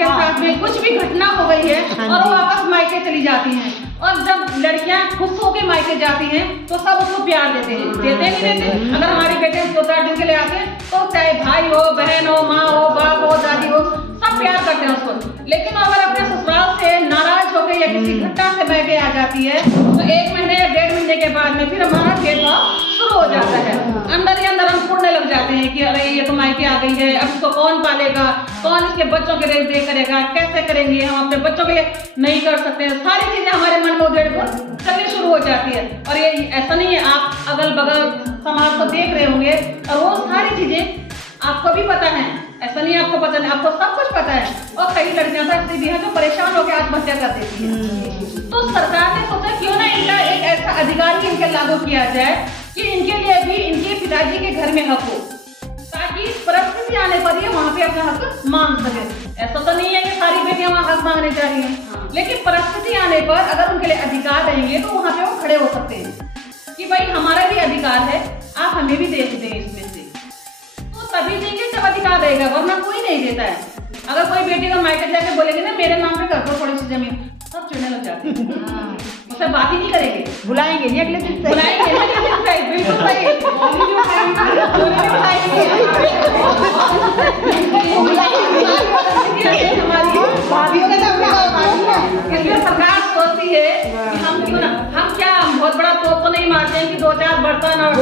के साथ में कुछ भी घटना हो गई है और वो वापस मायके चली जाती हैं, और जब लड़कियां खुश होकर मायके जाती हैं तो सब उसको प्यार देते हैं, देते नहीं देते। अगर हमारी बेटे 2-4 दिन के लिए आते हैं तो चाहे भाई हो, बहन हो, माँ हो, बाप हो, दादी हो, सब प्यार करते हैं उसको। लेकिन अगर अपने ससुराल से नाराज होकर या किसी घटना से मायके आ जाती है तो 1 महीने या 1.5 महीने के बाद में फिर हमारा भेदभाव शुरू हो जाता है। अंदर ही अंदर हम फूटने लग जाते हैं कि अरे ये तो मायके आ गई है, अब इसको कौन पालेगा, कौन इसके बच्चों के लिए देख करेगा, कैसे करेंगे, हम अपने बच्चों के लिए नहीं कर सकते। सारी चीजें हमारे मन में उधेड़ चलनी शुरू हो जाती है। और ये ऐसा नहीं है, आप अगल बगल समाज को देख रहे होंगे और वो सारी चीजें आपको भी पता है, ऐसा नहीं आपको पता नहीं, आपको सब कुछ पता है। और कई लड़कियां तो ऐसी भी हैं जो परेशान होकर आत्महत्या कर देती है। तो सरकार ने सोचा क्यों ना इनका एक ऐसा अधिकार इनके लागू किया जाए कि इनके लिए भी इनके पिताजी के घर में हक हो, ताकि परिस्थिति आने पर ये वहाँ पे अपना हक मांग सके। ऐसा तो नहीं है कि सारी बेटियां वहाँ हक मांगने जा रही हैं, लेकिन परिस्थिति आने पर अगर उनके लिए अधिकार रहेंगे तो वहाँ पे वो खड़े हो सकते हैं कि भाई हमारा भी अधिकार है, आप हमें भी दे दें इसमें से। तो तभी देंगे जब अधिकार रहेगा, वरना कोई नहीं देता है। अगर कोई बेटी को मायके जाके बोलेगी ना मेरे नाम पे कर दो थोड़ी सी जमीन, सब चिढ़ने लग जाते हैं, उससे बात ही नहीं करेंगे, बुलाएंगे नहीं अगले दिन, बुलाएंगे नहीं अगले दिन। सही, बिल्कुल सही। इसलिए सरकार सोचती है कि हम क्यों ना, हम क्या बहुत बड़ा तोप तो नहीं मारते हैं कि 2-4 बर्तन और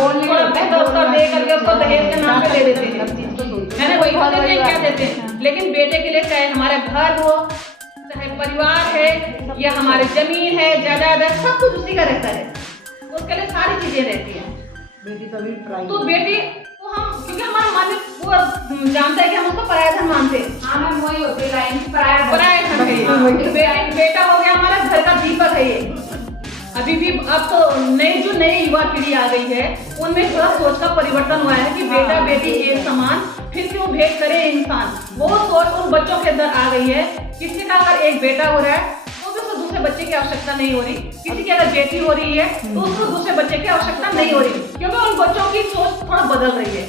दे करके उसको दहेज के नाम पे दे देते हैं, है ना, वही देते हैं, क्या देते हैं। लेकिन बेटे के लिए चाहे हमारा घर हो, चाहे परिवार है या हमारी जमीन है, जायदाद है, सब कुछ उसी का रहता है, उसके लिए सारी चीजें रहती हैं। तो बेटी को हम, क्योंकि हमारा मालिक वो जानता है कि हम उसको पराया धन मानते हैं। हाँ मैम, वही होती है लाइन, पराया धन है। बेटा हो गया हमारा घर का दीपक है ये। अभी भी अब तो नई युवा पीढ़ी आ गई है, उनमें थोड़ा सोच का परिवर्तन हुआ है कि बेटा बेटी एक समान, फिर क्यों भेद करे इंसान। वो सोच उन बच्चों के अंदर आ गई है। किसी का अगर एक बेटा हो रहा है तो उसको दूसरे बच्चे की आवश्यकता नहीं हो रही, किसी की अगर बेटी हो रही है तो उसको दूसरे बच्चे की आवश्यकता नहीं हो रही, क्योंकि उन बच्चों की सोच थोड़ा बदल रही है।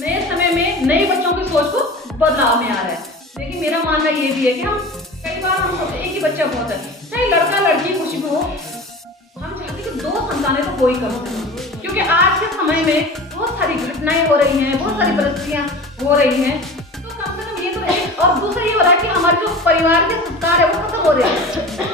नए समय में नए बच्चों की सोच को बदलाव में आ रहा है। लेकिन मेरा मानना ये भी है कि हम कई बार हम सोचते एक ही बच्चा बहुत है, चाहे लड़का लड़की कुछ भी हो, हम चाहते कि 2 संतानें तो कोई कम नहीं, क्योंकि आज के समय में बहुत सारी घटनाएं हो रही हैं, बहुत सारी परिस्थितियां हो रही हैं। तो कम से कम ये तो है। और दूसरा ये हो रहा है कि हमारे जो परिवार के संस्कार है वो खत्म हो रहे हैं।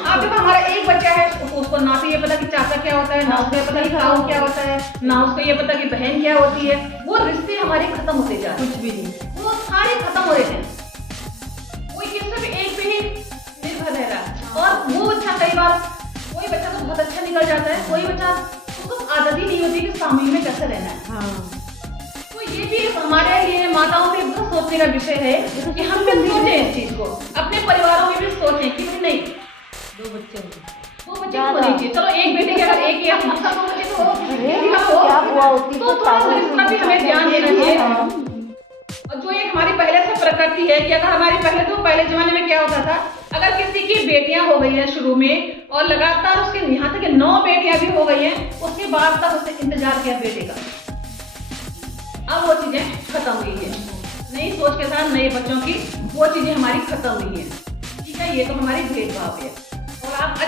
अब देखो हमारा एक बच्चा है, उसको ना तो ये पता कि चाचा क्या होता है, ना उसको ये पता कि ताऊ क्या होता है, ना उसको ये पता कि बहन क्या होती है। वो रिश्ते हमारे खत्म होते जा रहे हैं, कुछ भी नहीं, वो सारे खत्म हो रहे हैं। कोई किसी भी एक पे ही निर्भर रह रहा है। और वो बच्चा कई बार, कोई बच्चा तो बहुत अच्छा निकल जाता है, कोई बच्चा उसको आदत ही नहीं होती कि सामूहिक में कैसे रहना है। तो ये भी हमारे लिए माताओं के बहुत सोचने का विषय है कि हम भी सोचें इस चीज को, अपने परिवारों में भी सोचें कि नहीं 2 बच्चे होने चाहिए। चलो एक बेटे के अगर एक ही 2 बच्चे तो तो थोड़ा सा इसका भी हमें ध्यान देना चाहिए। और जो एक हमारी पहले से प्रकृति है कि अगर हमारी पहले जमाने में क्या होता था, अगर किसी की बेटियां हो गई हैं शुरू में और लगातार उसके यहाँ तक 9 बेटियां भी हो गई हैं, उसके बाद तक उसने इंतजार किया बेटे का। अब वो चीजें खत्म हुई है, नई सोच के साथ नए बच्चों की वो चीजें हमारी खत्म हुई है। ठीक है, ये तो हमारी भेदभाव है। और आप